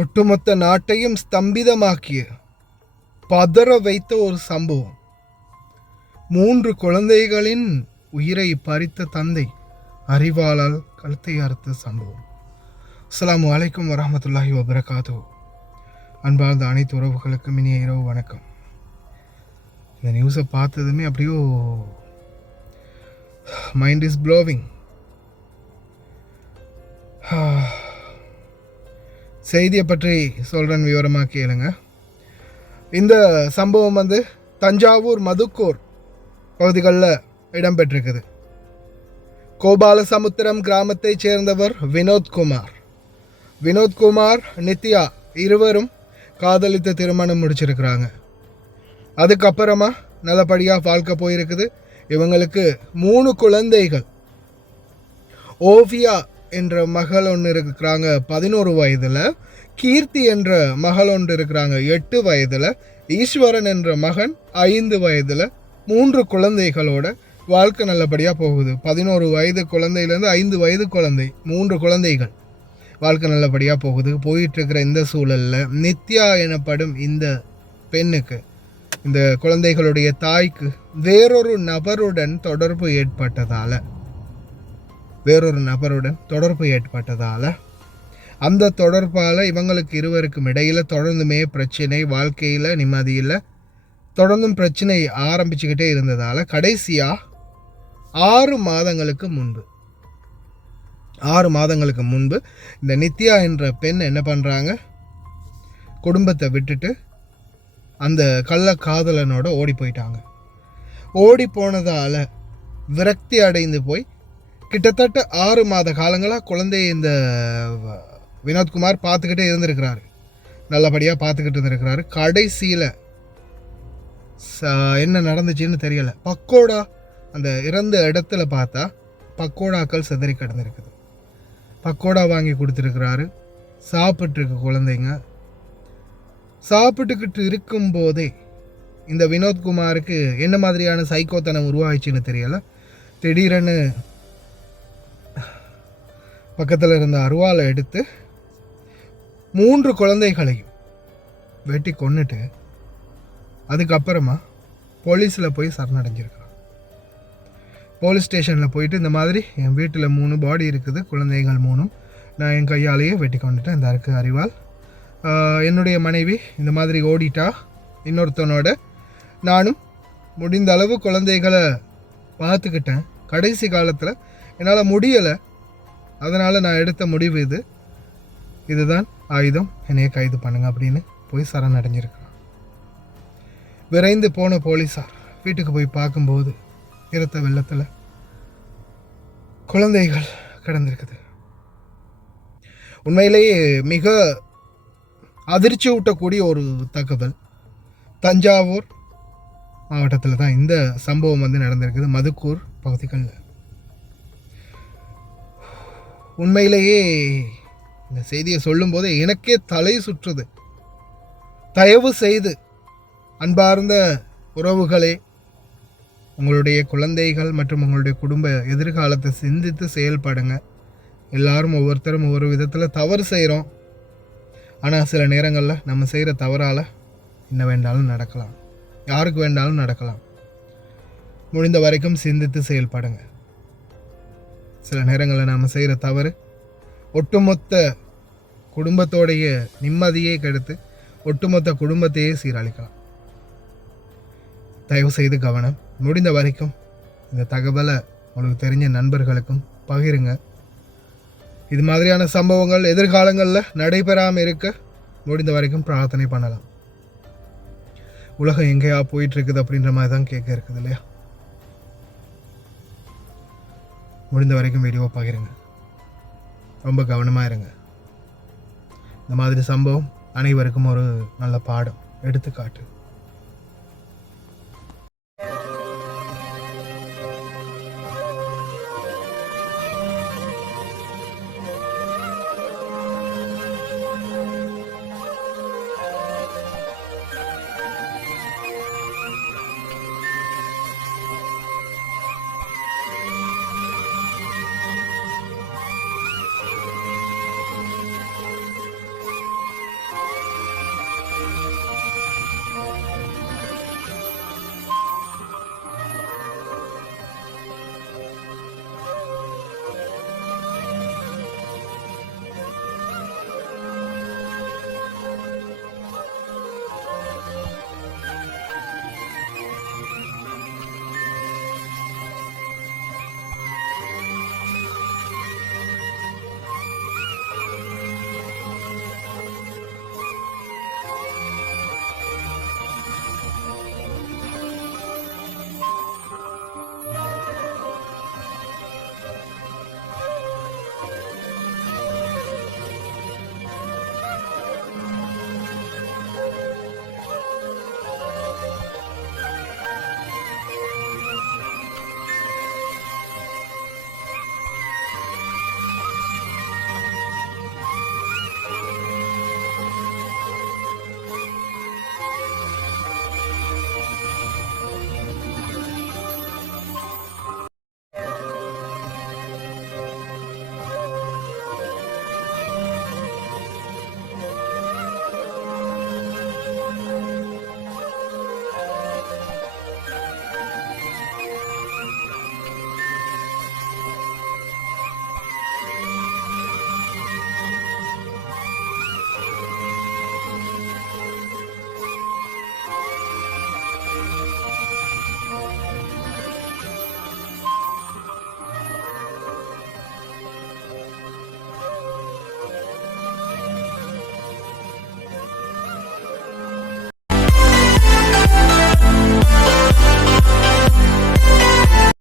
ஒட்டுமொத்த நாட்டையும் ஸ்தம்பிதமாக்கிய பதற வைத்த ஒரு சம்பவம். 3 குழந்தைகளின் உயிரை பறித்த தந்தை அறிவாளால் கழுத்தை அறுத்த சம்பவம். அஸ்ஸலாமு அலைக்கும் வரஹ்மத்துல்லாஹி வபரகாத்து. அன்பார்ந்த அனைத்து உறவுகளுக்கும் இனிய இரவு வணக்கம். இந்த நியூஸை பார்த்ததுமே அப்படியோ மைண்ட் இஸ் ப்ளோவிங். செய்தியை பற்றி சொல்கிறேன், விவரமாக கேளுங்க. இந்த சம்பவம் தஞ்சாவூர் மதுக்கூர் பகுதிகளில் இடம்பெற்றிருக்குது. கோபாலசமுத்திரம் கிராமத்தைச் சேர்ந்தவர் வினோத்குமார். வினோத்குமார் நித்யா இருவரும் காதலித்து திருமணம் முடிச்சிருக்கிறாங்க. அதுக்கப்புறமா நல்லபடியாக வாழ்க்கை போயிருக்குது. இவங்களுக்கு 3 குழந்தைகள். ஓவியா என்ற மகள் ஒன்று இருக்கிறாங்க 11 வயதில், கீர்த்தி என்ற மகள் ஒன்று இருக்கிறாங்க 8 வயதில், ஈஸ்வரன் என்ற மகன் 5 வயதில். 3 குழந்தைகளோட வாழ்க்கை நல்லபடியாக போகுது. 11 வயது குழந்தையிலேருந்து 5 வயது குழந்தை, 3 குழந்தைகள். வாழ்க்கை நல்லபடியாக போயிட்டுருக்கிற இந்த சூழலில் நித்யா எனப்படும் இந்த பெண்ணுக்கு, இந்த குழந்தைகளுடைய தாய்க்கு வேறொரு நபருடன் தொடர்பு ஏற்பட்டதால் அந்த தொடர்பால் இவங்களுக்கு இருவருக்கும் இடையில் தொடர்ந்துமே பிரச்சனை, வாழ்க்கையில் நிம்மதியில் தொடர்ந்தும் பிரச்சனை ஆரம்பிச்சுக்கிட்டே இருந்ததால் கடைசியாக 6 மாதங்களுக்கு முன்பு இந்த நித்யா என்ற பெண் என்ன பண்ணுறாங்க, குடும்பத்தை விட்டுட்டு அந்த கள்ளக்காதலனோட ஓடி போயிட்டாங்க. ஓடி போனதால் விரக்தி அடைந்து போய் கிட்டத்தட்ட 6 மாத காலங்களாக குழந்தைய இந்த வினோத்குமார் பார்த்துக்கிட்டே இருந்திருக்கிறாரு. நல்லபடியாக பார்த்துக்கிட்டு இருந்திருக்கிறாரு. கடைசியில் என்ன நடந்துச்சுன்னு தெரியலை. பக்கோடா, அந்த இறந்த இடத்துல பார்த்தா பக்கோடாக்கள் சிதறி கிடந்திருக்குது. பக்கோடா வாங்கி கொடுத்துருக்கிறாரு. சாப்பிட்ருக்கு குழந்தைங்க. சாப்பிட்டுக்கிட்டு இருக்கும்போதே இந்த வினோத்குமாருக்கு என்ன மாதிரியான சைக்கோத்தனம் உருவாயிடுச்சுன்னு தெரியலை. திடீரென்னு பக்கத்தில் இருந்த அருவாளை எடுத்து 3 குழந்தைகளையும் வெட்டி கொன்னுட்டு அதுக்கப்புறமா போலீஸில் போய் சரணடைஞ்சிருக்கிறான். போலீஸ் ஸ்டேஷனில் போயிட்டு இந்த மாதிரி என் வீட்டில் 3 பாடி இருக்குது, குழந்தைகள் 3 நான் என் கையாலேயே வெட்டி கொண்டுட்டேன், இந்த இருக்கு அறிவால். என்னுடைய மனைவி இந்த மாதிரி ஓடிட்டா, இன்னொருத்தனோட நானும் முடிந்த அளவு குழந்தைகளை பார்த்துக்கிட்டேன். கடைசி காலத்தில் என்னால் முடியலை, அதனால் நான் எடுத்த முடிவு இதுதான் ஆயுதம், என்னைய கைது பண்ணுங்க அப்படின்னு போய் சரணடைஞ்சிருக்கிறான். விரைந்து போன போலீஸார் வீட்டுக்கு போய் பார்க்கும்போது இரத்த வெள்ளத்தில் குழந்தைகள் கிடந்திருக்குது. உண்மையிலேயே மிக அதிர்ச்சி ஊட்டக்கூடிய ஒரு தகவல். தஞ்சாவூர் மாவட்டத்தில் தான் இந்த சம்பவம் நடந்திருக்குது, மதுக்கூர் பகுதிகளில். உண்மையிலேயே இந்த செய்தியை சொல்லும்போது எனக்கே தலை சுற்றுது. தயவு செய்து அன்பார்ந்த உறவுகளே, உங்களுடைய குழந்தைகள் மற்றும் உங்களுடைய குடும்ப எதிர்காலத்தை சிந்தித்து செயல்படுங்க. எல்லாரும் ஒவ்வொருத்தரும் ஒவ்வொரு விதத்தில் தவறு செய்கிறோம். ஆனால் சில நேரங்களில் நம்ம செய்கிற தவறால் என்ன வேண்டாலும் நடக்கலாம், யாருக்கு வேண்டாலும் நடக்கலாம். முடிந்த வரைக்கும் சிந்தித்து செயல்படுங்க. சில நேரங்களில் நாம் செய்கிற தவறு ஒட்டுமொத்த குடும்பத்தோடைய நிம்மதியை கெடுத்து ஒட்டுமொத்த குடும்பத்தையே சீரழிக்கலாம். தயவு செய்து கவனம். முடிந்த வரைக்கும் இந்த தகவலை உங்களுக்கு தெரிஞ்ச நண்பர்களுக்கும் பகிருங்க. இது மாதிரியான சம்பவங்கள் எதிர்காலங்களில் நடைபெறாமல் இருக்க முடிந்த வரைக்கும் பிரார்த்தனை பண்ணலாம். உலகம் எங்கேயா போயிட்டுருக்குது அப்படின்ற மாதிரி தான் கேட்க இருக்குது இல்லையா? முடிந்த வரைக்கும் வீடியோவை பகிருங்க. ரொம்ப கவனமாக இருங்க. இந்த மாதிரி சம்பவம் அனைவருக்கும் ஒரு நல்ல பாடம், எடுத்துக்காட்டு.